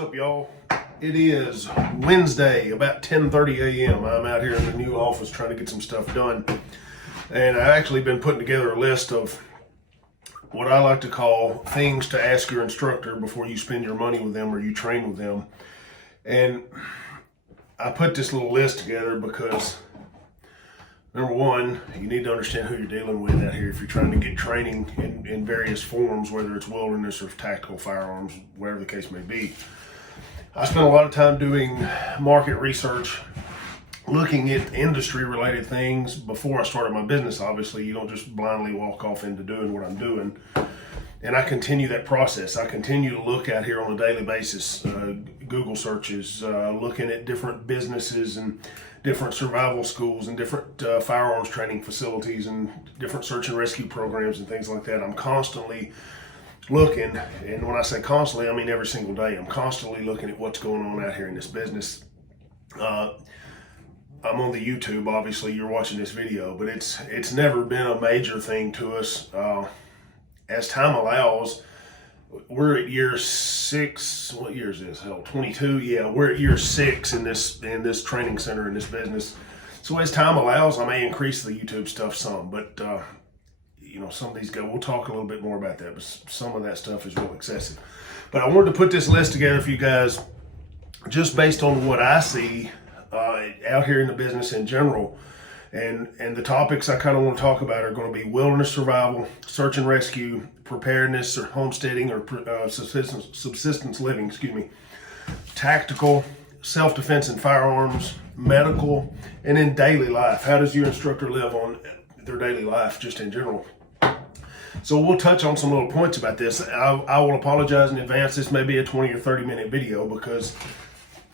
up, y'all? It is Wednesday, about 10:30 a.m. I'm out here in the new office trying to get some stuff done. And I've actually been putting together a list of what I like to call things to ask your instructor before you spend your money with them or you train with them. And I put this little list together because, number one, you need to understand who you're dealing with out here if you're trying to get training in various forms, whether it's wilderness or tactical firearms, whatever the case may be. I spent a lot of time doing market research, looking at industry-related things before I started my business. Obviously, you don't just blindly walk off into doing what I'm doing. And I continue that process. I continue to look out here on a daily basis, Google searches, looking at different businesses and different survival schools and different firearms training facilities and different search and rescue programs and things like that. I'm constantly looking, and when I say constantly, I mean every single day. I'm constantly looking at what's going on out here in this business. I'm on the YouTube, obviously you're watching this video, but it's never been a major thing to us. As time allows, we're at year 6. What year is this? Hell, 22. Yeah, we're at year 6 in this training center, in this business. So as time allows, I may increase the YouTube stuff some, but some of these go. We'll talk a little bit more about that, but some of that stuff is real excessive. But I wanted to put this list together for you guys, just based on what I see out here in the business in general. And the topics I kind of want to talk about are going to be wilderness survival, search and rescue, preparedness or homesteading or subsistence living, tactical, self-defense and firearms, medical, and in daily life. How does your instructor live on their daily life just in general? So we'll touch on some little points about this. I will apologize in advance. This may be a 20 or 30 minute video because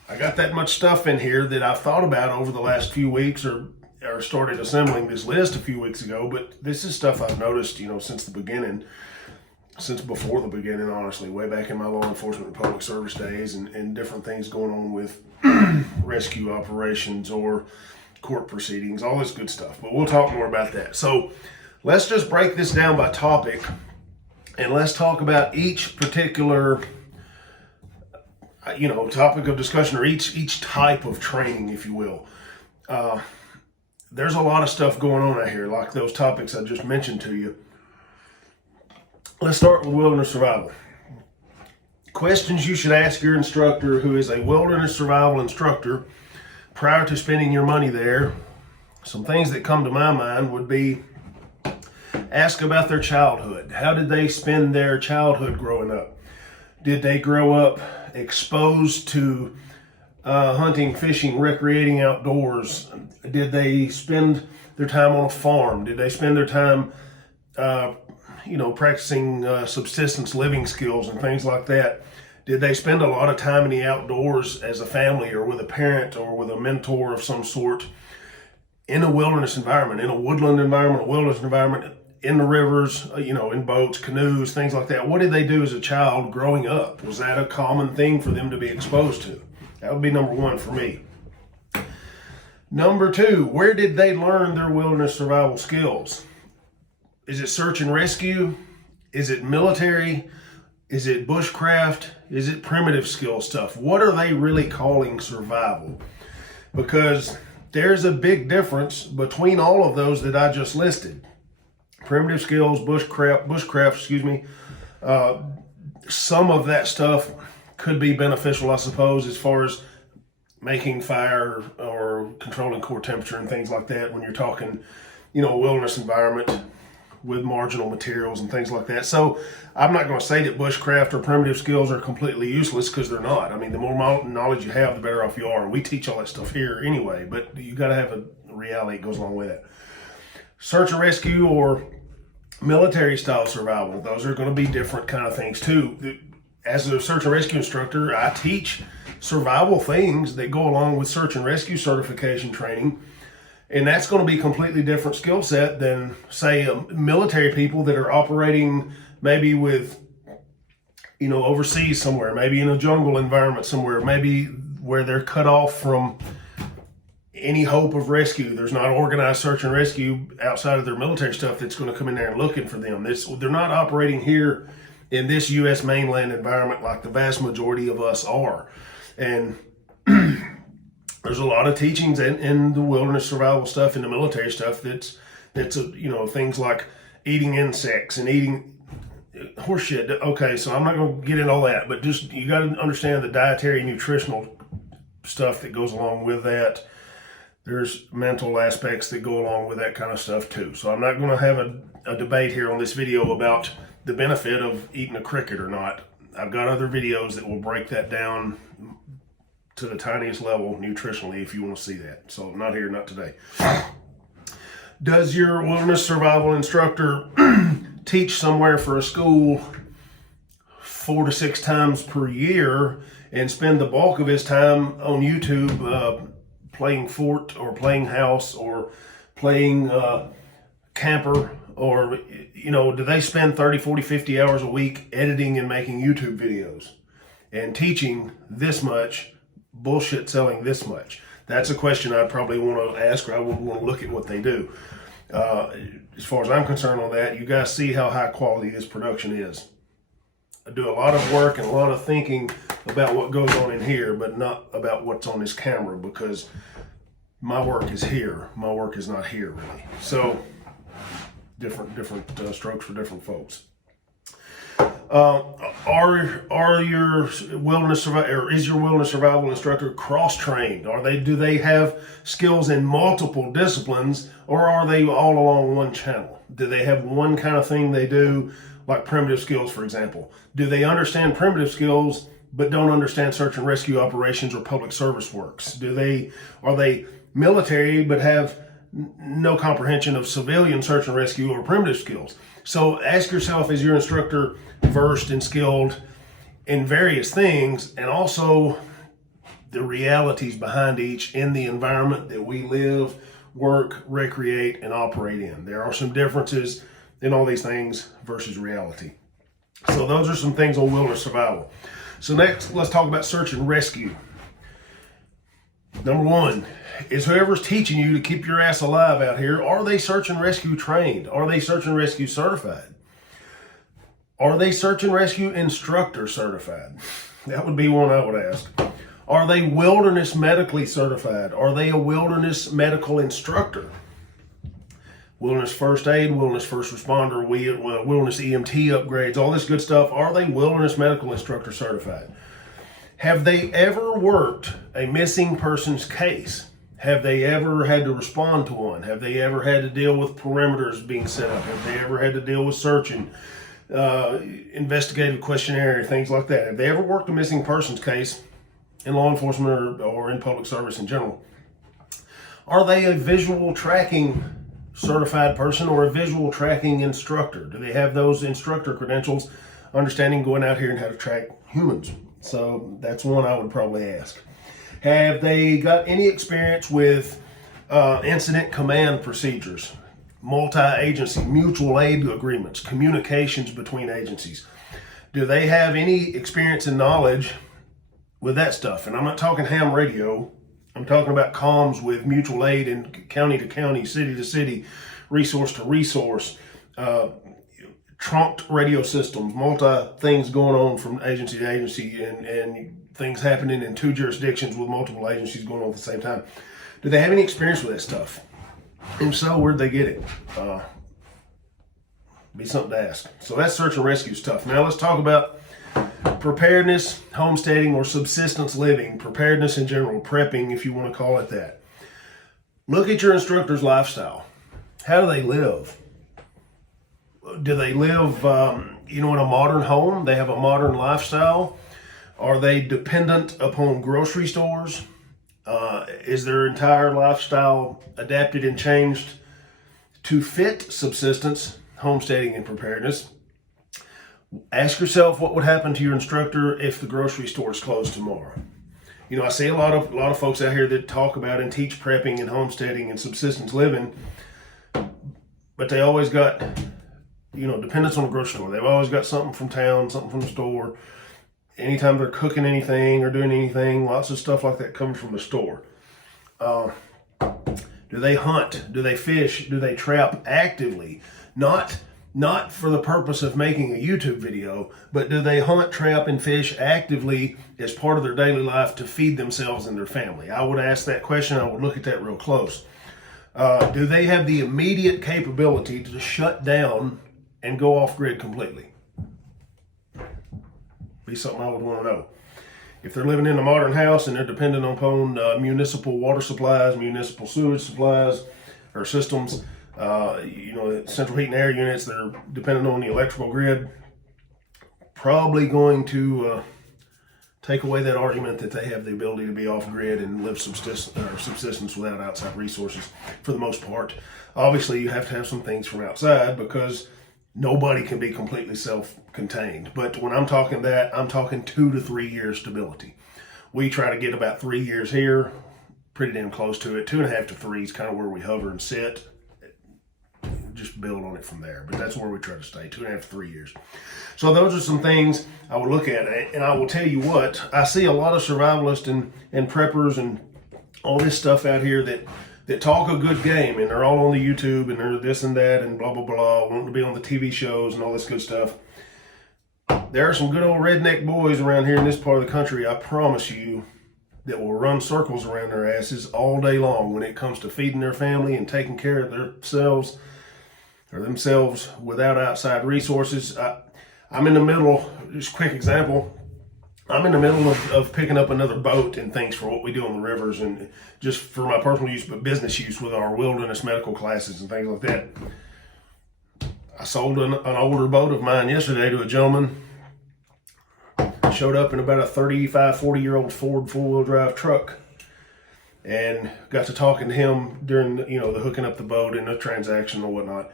I got that much stuff in here that I've thought about over the last few weeks or started assembling this list a few weeks ago, but this is stuff I've noticed, since before the beginning, honestly, way back in my law enforcement and public service days and different things going on with rescue operations or court proceedings, all this good stuff. But we'll talk more about that. So let's just break this down by topic and let's talk about each particular topic of discussion or each type of training, if you will. There's a lot of stuff going on out here, like those topics I just mentioned to you. Let's start with wilderness survival. Questions you should ask your instructor who is a wilderness survival instructor prior to spending your money there. Some things that come to my mind would be, ask about their childhood. How did they spend their childhood growing up? Did they grow up exposed to hunting, fishing, recreating outdoors? Did they spend their time on a farm? Did they spend their time, practicing subsistence living skills and things like that? Did they spend a lot of time in the outdoors as a family or with a parent or with a mentor of some sort in a wilderness environment, in a woodland environment, a wilderness environment, in the rivers, in boats, canoes, things like that? What did they do as a child growing up? Was that a common thing for them to be exposed to? That would be number one for me. Number two, where did they learn their wilderness survival skills? Is it search and rescue? Is it military? Is it bushcraft? Is it primitive skill stuff? What are they really calling survival? Because there's a big difference between all of those that I just listed. Primitive skills, bushcraft, some of that stuff could be beneficial, I suppose, as far as making fire or controlling core temperature and things like that when you're talking, a wilderness environment with marginal materials and things like that. So I'm not going to say that bushcraft or primitive skills are completely useless, because they're not. I mean, the more knowledge you have, the better off you are. We teach all that stuff here anyway, but you got to have a reality that goes along with it. Search and rescue or military style survival, those are going to be different kind of things too. As a search and rescue instructor, I teach survival things that go along with search and rescue certification training. And that's going to be a completely different skill set than, say, military people that are operating maybe with, overseas somewhere, maybe in a jungle environment somewhere, maybe where they're cut off from any hope of rescue. There's not organized search and rescue outside of their military stuff that's going to come in there and looking for them. They're not operating here in this U.S. mainland environment like the vast majority of us are. And there's a lot of teachings in the wilderness survival stuff, in the military stuff, that's things like eating insects and eating horseshit. Okay, so I'm not going to get into all that, but just you got to understand the dietary nutritional stuff that goes along with that. There's mental aspects that go along with that kind of stuff too. So I'm not going to have a debate here on this video about the benefit of eating a cricket or not. I've got other videos that will break that down to the tiniest level nutritionally if you want to see that. So not here, not today. Does your wilderness survival instructor teach somewhere for a school 4 to 6 times per year and spend the bulk of his time on YouTube playing fort or playing house or playing camper? Or, do they spend 30, 40, 50 hours a week editing and making YouTube videos and teaching this much, bullshit selling this much? That's a question I'd probably want to ask, or I would want to look at what they do. As far as I'm concerned on that, you guys see how high quality this production is. I do a lot of work and a lot of thinking about what goes on in here, but not about what's on this camera, because my work is here. My work is not here, really. So different strokes for different folks. Are your wilderness or is your wilderness survival instructor cross-trained? Do they have skills in multiple disciplines, or are they all along one channel? Do they have one kind of thing they do, like primitive skills, for example? Do they understand primitive skills but don't understand search and rescue operations or public service works? Are they military but have no comprehension of civilian search and rescue or primitive skills? So ask yourself, is your instructor versed and skilled in various things, and also the realities behind each in the environment that we live, work, recreate, and operate in? There are some differences in all these things versus reality. So those are some things on wilderness survival. So next, let's talk about search and rescue. Number one, is whoever's teaching you to keep your ass alive out here, are they search and rescue trained? Are they search and rescue certified? Are they search and rescue instructor certified? That would be one I would ask. Are they wilderness medically certified? Are they a wilderness medical instructor? Wilderness first aid, wilderness first responder, wilderness EMT upgrades, all this good stuff. Are they wilderness medical instructor certified? Have they ever worked a missing persons case? Have they ever had to respond to one? Have they ever had to deal with perimeters being set up? Have they ever had to deal with searching, investigative questionnaire, things like that? Have they ever worked a missing persons case in law enforcement or in public service in general? Are they a visual tracking certified person or a visual tracking instructor? Do they have those instructor credentials, understanding going out here and how to track humans? So that's one I would probably ask. Have they got any experience with incident command procedures, multi-agency, mutual aid agreements, communications between agencies? Do they have any experience and knowledge with that stuff? And I'm not talking ham radio. I'm talking about comms with mutual aid and county to county, city to city, resource to resource, trunked radio systems, multi things going on from agency to agency, and things happening in 2 jurisdictions with multiple agencies going on at the same time. Do they have any experience with that stuff? If so, where'd they get it? Be something to ask. So that's search and rescue stuff. Now let's talk about preparedness, homesteading, or subsistence living. Preparedness in general, prepping, if you want to call it that. Look at your instructor's lifestyle. How do they live? Do they live, in a modern home? They have a modern lifestyle? Are they dependent upon grocery stores? Is their entire lifestyle adapted and changed to fit subsistence, homesteading, and preparedness? Ask yourself what would happen to your instructor if the grocery store is closed tomorrow. I see a lot of folks out here that talk about and teach prepping and homesteading and subsistence living, but they always got, dependence on the grocery store. They've always got something from town, something from the store. Anytime they're cooking anything or doing anything, lots of stuff like that comes from the store. Do they hunt? Do they fish? Do they trap actively? Not not for the purpose of making a YouTube video, but do they hunt, trap, and fish actively as part of their daily life to feed themselves and their family? I would ask that question. I would look at that real close. Do they have the immediate capability to shut down and go off grid completely? Be something I would want to know. If they're living in a modern house and they're dependent upon municipal water supplies, municipal sewage supplies, or systems, central heat and air units that are dependent on the electrical grid, probably going to take away that argument that they have the ability to be off grid and live subsistence without outside resources for the most part. Obviously, you have to have some things from outside because nobody can be completely self-contained. But when I'm talking that, I'm talking 2 to 3 years stability. We try to get about 3 years here, pretty damn close to it. 2.5 to 3 is kind of where we hover and sit. Just build on it from there. But that's where we try to stay, 2.5 to 3 years. So those are some things I would look at. And I will tell you what, I see a lot of survivalists and preppers and all this stuff out here that talk a good game, and they're all on the YouTube, and they're this and that, and blah, blah, blah, wanting to be on the TV shows and all this good stuff. There are some good old redneck boys around here in this part of the country, I promise you, that will run circles around their asses all day long when it comes to feeding their family and taking care of themselves without outside resources. I'm in the middle, just a quick example, I'm in the middle of picking up another boat and things for what we do on the rivers, and just for my personal use, but business use with our wilderness medical classes and things like that. I sold an older boat of mine yesterday to a gentleman. Showed up in about a 35, 40-year-old Ford four-wheel drive truck, and got to talking to him during the hooking up the boat and the transaction or whatnot.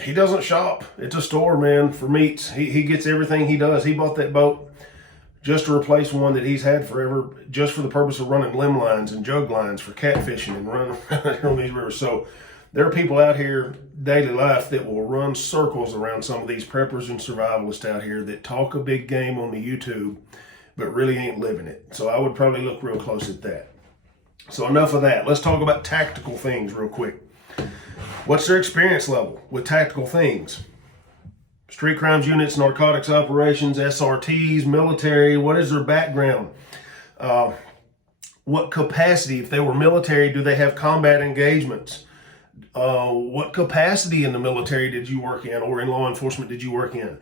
He doesn't shop. It's a store, man, for meats. He gets everything he does. He bought that boat just to replace one that he's had forever, just for the purpose of running limb lines and jug lines for catfishing and running around on these rivers. So there are people out here, daily life, that will run circles around some of these preppers and survivalists out here that talk a big game on the YouTube, but really ain't living it. So I would probably look real close at that. So enough of that. Let's talk about tactical things real quick. What's their experience level with tactical things? Street crimes units, narcotics operations, SRTs, military. What is their background? What capacity? If they were military, do they have combat engagements? What capacity in the military did you work in, or in law enforcement did you work in?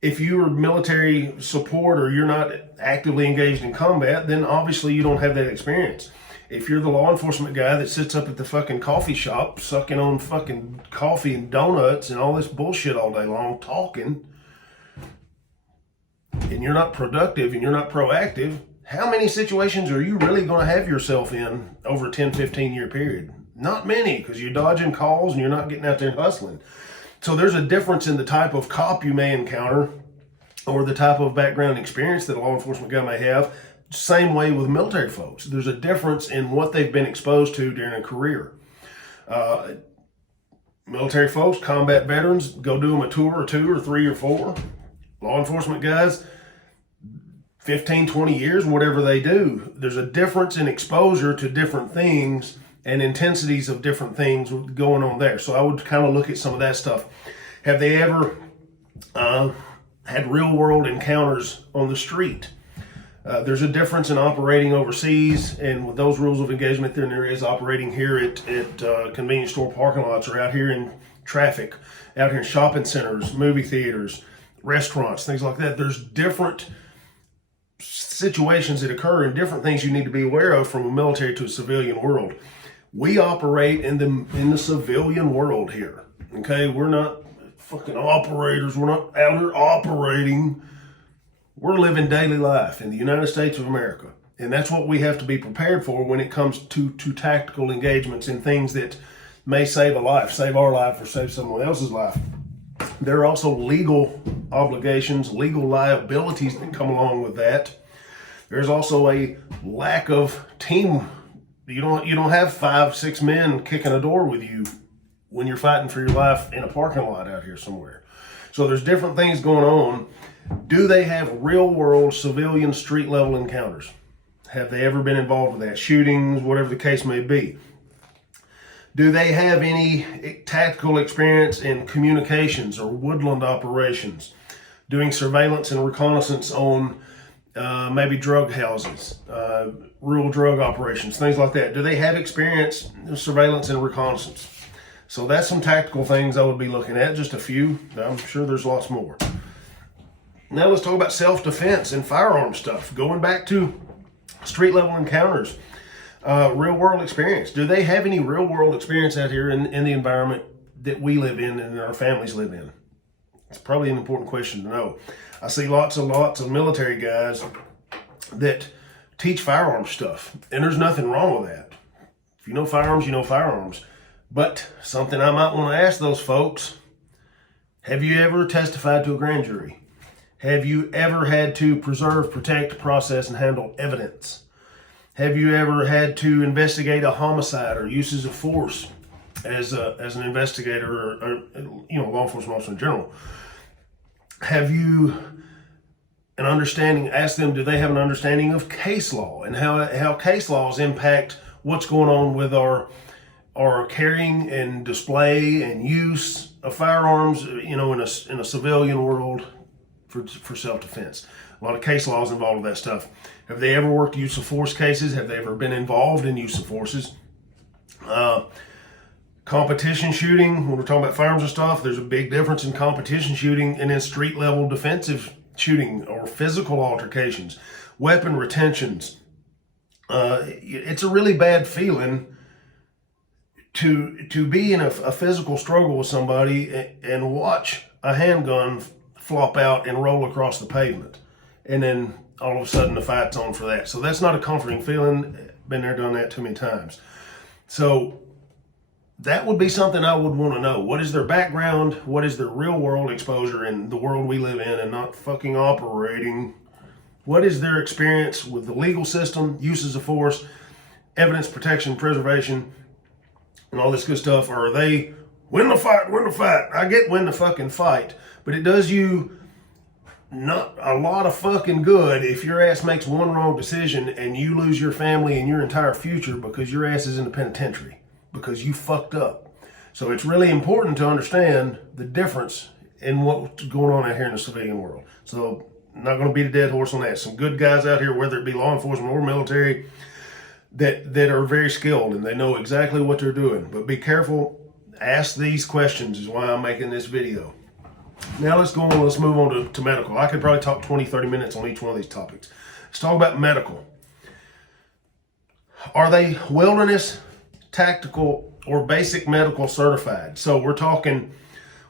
If you were military support or you're not actively engaged in combat, then obviously you don't have that experience. If you're the law enforcement guy that sits up at the fucking coffee shop sucking on fucking coffee and donuts and all this bullshit all day long talking, and you're not productive and you're not proactive, how many situations are you really going to have yourself in over a 10, 15-year period? Not many, because you're dodging calls and you're not getting out there and hustling. So there's a difference in the type of cop you may encounter or the type of background experience that a law enforcement guy may have. Same way with military folks. There's a difference in what they've been exposed to during a career. Military folks, combat veterans, go do them a tour or 2 or 3 or 4. Law enforcement guys, 15, 20 years, whatever they do. There's a difference in exposure to different things and intensities of different things going on there. So I would kind of look at some of that stuff. Have they ever had real world encounters on the street? There's a difference in operating overseas and with those rules of engagement than there is operating here at convenience store parking lots or out here in traffic, out here in shopping centers, movie theaters, restaurants, things like that. There's different situations that occur and different things you need to be aware of from a military to a civilian world. We operate in the civilian world here. Okay, we're not fucking operators. We're not out here operating. We're living daily life in the United States of America. And that's what we have to be prepared for when it comes to tactical engagements and things that may save a life, save our life, or save someone else's life. There are also legal obligations, legal liabilities that come along with that. There's also a lack of team. You don't have 5, 6 men kicking a door with you when you're fighting for your life in a parking lot out here somewhere. So there's different things going on. Do they have real world civilian street level encounters? Have they ever been involved with that? Shootings, whatever the case may be. Do they have any tactical experience in communications or woodland operations, doing surveillance and reconnaissance on maybe drug houses, rural drug operations, things like that? Do they have experience in surveillance and reconnaissance? So that's some tactical things I would be looking at, just a few. I'm sure there's lots more. Now let's talk about self-defense and firearm stuff. Going back to street level encounters, real world experience. Do they have any real world experience out here in the environment that we live in and our families live in? It's probably an important question to know. I see lots of military guys that teach firearm stuff, and there's nothing wrong with that. If you know firearms, you know firearms. But something I might want to ask those folks, have you ever testified to a grand jury? Have you ever had to preserve, protect, process, and handle evidence? Have you ever had to investigate a homicide or uses of force as an investigator or law enforcement officer in general? Have you ask them, do they have an understanding of case law and how case laws impact what's going on with our carrying and display and use of firearms, in a civilian world for self-defense? A lot of case laws involved with that stuff. Have they ever worked use of force cases? Have they ever been involved in use of forces? Competition shooting, when we're talking about firearms and stuff, there's a big difference in competition shooting and in street level defensive shooting or physical altercations, weapon retentions. It's a really bad feeling to be in a physical struggle with somebody and watch a handgun flop out and roll across the pavement, and then all of a sudden the fight's on for that. So that's not a comforting feeling. Been there, done that too many times. So that would be something I would want to know. What is their background? What is their real world exposure in the world we live in and not fucking operating? What is their experience with the legal system, uses of force, evidence protection, preservation, and all this good stuff? Or are they win the fight? I get win the fucking fight, but it does you not a lot of fucking good if your ass makes one wrong decision and you lose your family and your entire future because your ass is in the penitentiary because you fucked up. So it's really important to understand the difference in what's going on out here in the civilian world. So I'm not going to beat a dead horse on that. Some good guys out here, whether it be law enforcement or military, that are very skilled and they know exactly what they're doing. But be careful. Ask these questions is why I'm making this video. Now let's move on to medical. I could probably talk 20, 30 minutes on each one of these topics. Let's talk about medical. Are they wilderness, tactical, or basic medical certified? So we're talking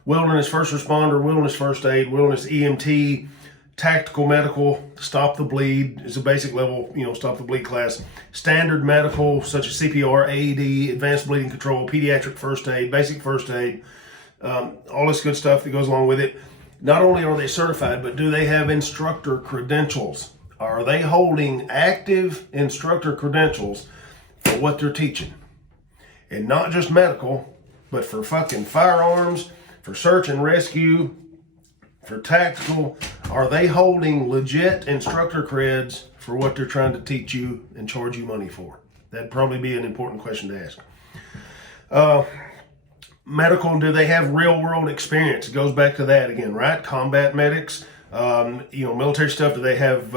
wilderness first responder, wilderness first aid, wilderness EMT, tactical medical, stop the bleed is a basic level, stop the bleed class. Standard medical, such as CPR, AED, advanced bleeding control, pediatric first aid, basic first aid, all this good stuff that goes along with it. Not only are they certified, but do they have instructor credentials? Are they holding active instructor credentials for what they're teaching? And not just medical, but for fucking firearms, for search and rescue, for tactical. Are they holding legit instructor creds for what they're trying to teach you and charge you money for? That'd probably be an important question to ask. Medical, do they have real world experience? It goes back to that again, right? Combat medics, military stuff. Do they have,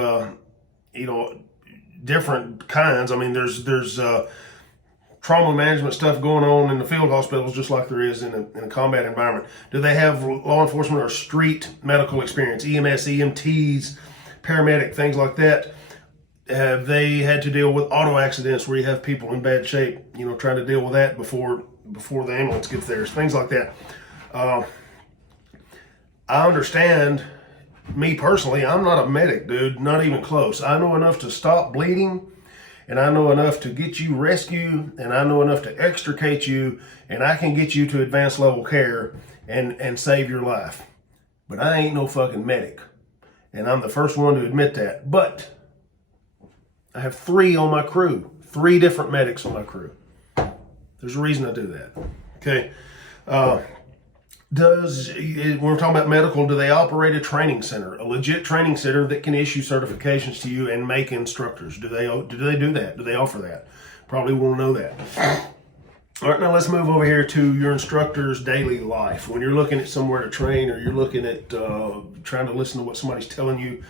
different kinds? I mean, there's trauma management stuff going on in the field hospitals just like there is in a combat environment. Do they have law enforcement or street medical experience, EMS, EMTs, paramedic, things like that? Have they had to deal with auto accidents where you have people in bad shape, trying to deal with that before the ambulance gets there, things like that? I understand, me personally, I'm not a medic, dude, not even close. I know enough to stop bleeding, and I know enough to get you rescued, and I know enough to extricate you, and I can get you to advanced level care and save your life. But I ain't no fucking medic, and I'm the first one to admit that. But I have 3 on my crew, 3 different medics on my crew. There's a reason I do that. Okay. When we're talking about medical, do they operate a training center, a legit training center that can issue certifications to you and make instructors? Do they do that? Do they offer that? Probably won't know that. All right, now let's move over here to your instructor's daily life. When you're looking at somewhere to train, or you're looking at trying to listen to what somebody's telling you,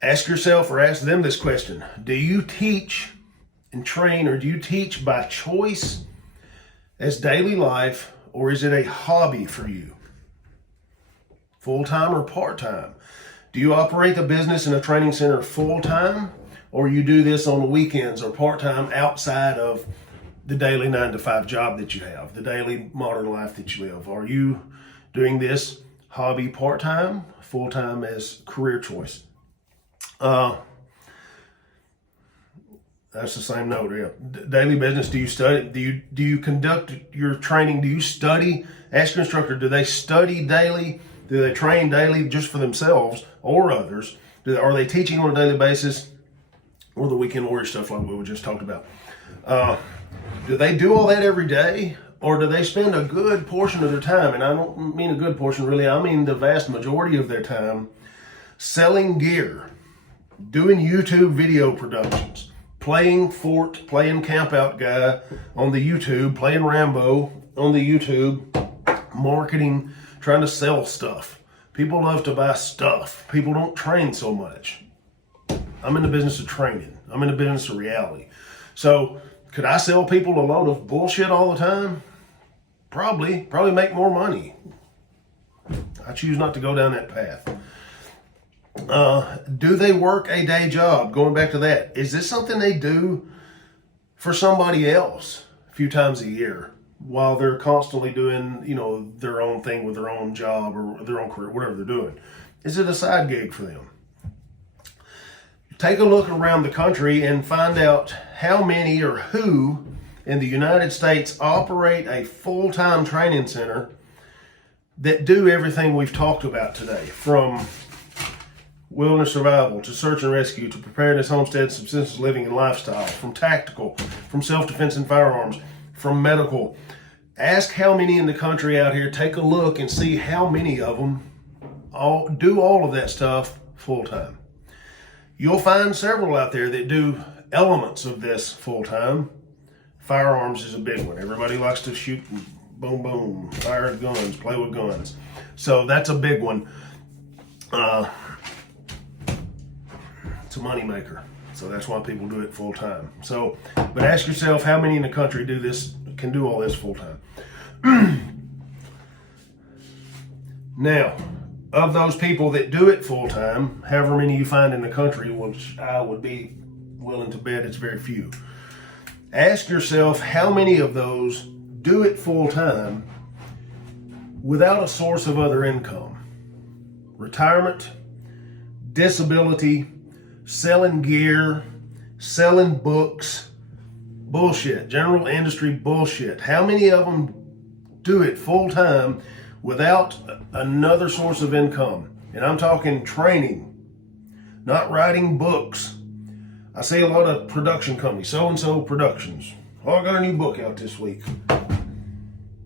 ask yourself or ask them this question. Do you teach and train, or do you teach by choice as daily life, or is it a hobby for you? Full-time or part-time? Do you operate the business in a training center full-time, or you do this on the weekends or part-time outside of the daily 9-to-5 job that you have, the daily modern life that you live? Are you doing this hobby part-time, full-time as career choice? That's the same note. Yeah. Daily business. Do you study? Do you conduct your training? Do you study? Ask your instructor. Do they study daily? Do they train daily just for themselves or others? Are they teaching on a daily basis, or the weekend warrior stuff like we just talked about? Do they do all that every day, or do they spend a good portion of their time? And I don't mean a good portion, really. I mean the vast majority of their time selling gear, doing YouTube video productions, playing Fort, playing Camp Out Guy on the YouTube, playing Rambo on the YouTube, marketing, trying to sell stuff. People love to buy stuff. People don't train so much. I'm in the business of training. I'm in the business of reality. So could I sell people a load of bullshit all the time? Probably make more money. I choose not to go down that path. Do they work a day job? Going back to that, is this something they do for somebody else a few times a year while they're constantly doing, their own thing with their own job or their own career, whatever they're doing? Is it a side gig for them? Take a look around the country and find out how many or who in the United States operate a full-time training center that do everything we've talked about today, from wilderness survival to search and rescue to preparedness, homestead, subsistence living, and lifestyle, from tactical, from self-defense and firearms, from medical. Ask how many in the country out here. Take a look and see how many of them do all of that stuff full-time. You'll find several out there that do elements of this full-time. Firearms is a big one. Everybody likes to shoot, boom, boom, fire guns, play with guns. So that's a big one. It's a money maker. So that's why people do it full time. So, but ask yourself how many in the country can do all this full time. Now, of those people that do it full time, however many you find in the country, which I would be willing to bet it's very few. Ask yourself how many of those do it full time without a source of other income. Retirement, disability, selling gear, selling books, bullshit, general industry bullshit. How many of them do it full time without another source of income? And I'm talking training, not writing books. I see a lot of production companies, so-and-so productions. Oh, I got a new book out this week.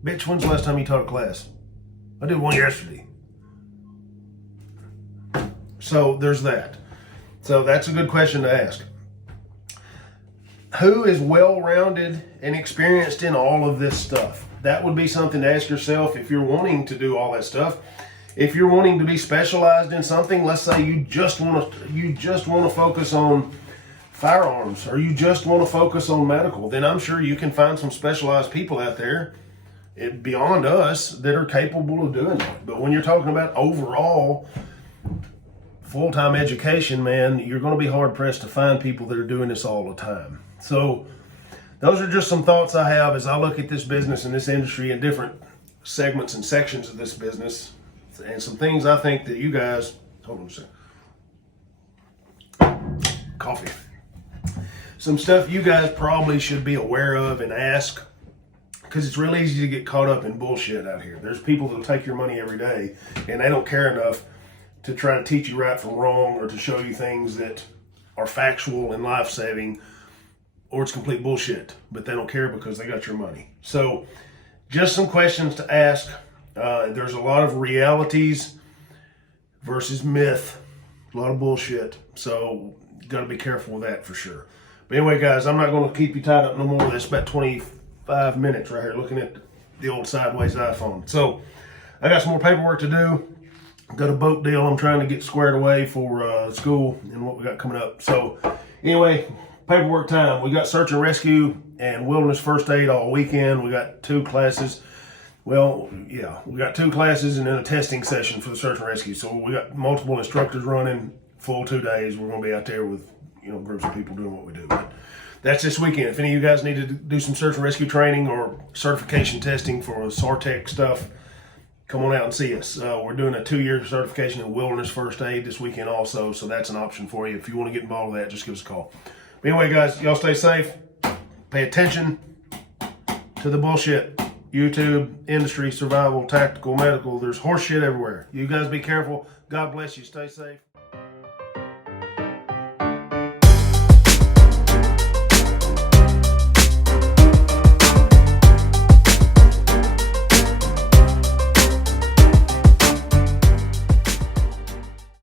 Bitch, when's the last time you taught a class? I did one yesterday. So there's that. So that's a good question to ask. Who is well-rounded and experienced in all of this stuff? That would be something to ask yourself if you're wanting to do all that stuff. If you're wanting to be specialized in something, let's say you just want to focus on firearms, or you just want to focus on medical, then I'm sure you can find some specialized people out there beyond us that are capable of doing that. But when you're talking about overall full-time education, man, you're going to be hard-pressed to find people that are doing this all the time. So those are just some thoughts I have as I look at this business and this industry and different segments and sections of this business, and some things I think that you guys, hold on a second, coffee, some stuff you guys probably should be aware of and ask, because it's real easy to get caught up in bullshit out here. There's people that'll take your money every day and they don't care enough to try to teach you right from wrong, or to show you things that are factual and life-saving, or it's complete bullshit, but they don't care because they got your money. So just some questions to ask. There's a lot of realities versus myth, a lot of bullshit. So you got to be careful with that for sure. But anyway, guys, I'm not going to keep you tied up no more. It's about 5 minutes right here looking at the old sideways iPhone. So I got some more paperwork to do. Got a boat deal I'm trying to get squared away for school and what we got coming up. So anyway, paperwork time. We got Search and Rescue and Wilderness First Aid all weekend. We got 2 classes. Well, yeah, we got 2 classes and then a testing session for the Search and Rescue. So we got multiple instructors running full 2 days. We're going to be out there with, you know, groups of people doing what we do. But that's this weekend. If any of you guys need to do some search and rescue training or certification testing for SARTEC stuff, come on out and see us. We're doing a 2-year certification in Wilderness First Aid this weekend also, so that's an option for you. If you want to get involved with that, just give us a call. But anyway, guys, y'all stay safe. Pay attention to the bullshit. YouTube, industry, survival, tactical, medical. There's horse shit everywhere. You guys be careful. God bless you. Stay safe.